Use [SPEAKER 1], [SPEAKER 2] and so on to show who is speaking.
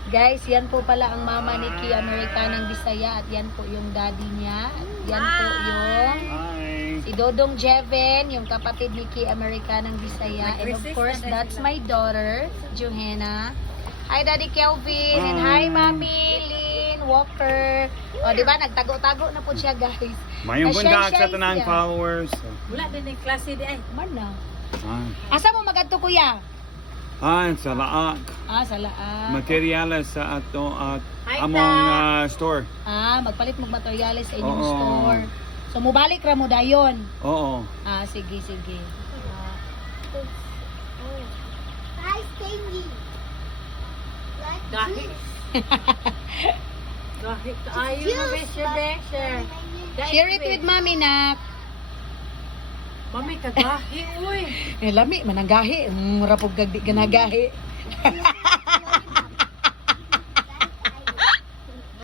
[SPEAKER 1] Guys, yan po pala ang mama ni Key Americanang Bisaya at yan po yung daddy niya. At yan po yung si Dodong Jeven, yung kapatid ni Key Americanang Bisaya. And of course, that's my daughter, Johanna. Hi, Daddy Kelvin. And hi, Mami Lynn Walker. O, di ba? Nagtago-tago na po siya, guys.
[SPEAKER 2] Mayroon po
[SPEAKER 1] Nasyay-syay
[SPEAKER 2] sa tanang
[SPEAKER 1] siya.
[SPEAKER 2] followers.
[SPEAKER 3] Wala din yung klase di ay.
[SPEAKER 1] Man na.
[SPEAKER 2] Ah,
[SPEAKER 1] Asa mo magadto, kuya?
[SPEAKER 2] sa laak.
[SPEAKER 1] Sa Laan.
[SPEAKER 2] Materyales sa ato at
[SPEAKER 3] Hi,
[SPEAKER 2] among store.
[SPEAKER 1] Magpalit mong materyales sa inyong
[SPEAKER 2] Oo.
[SPEAKER 1] store. So, mubalik ra mo dayon.
[SPEAKER 2] Oo.
[SPEAKER 1] Sige, sige.
[SPEAKER 4] Guys, Tangy. Like
[SPEAKER 3] Gahi. Gahi kaayo na besher.
[SPEAKER 1] Share it with mommy, nak.
[SPEAKER 3] Mami kagahi uy.
[SPEAKER 1] Lami, mananggahi. Rapog ganagahi.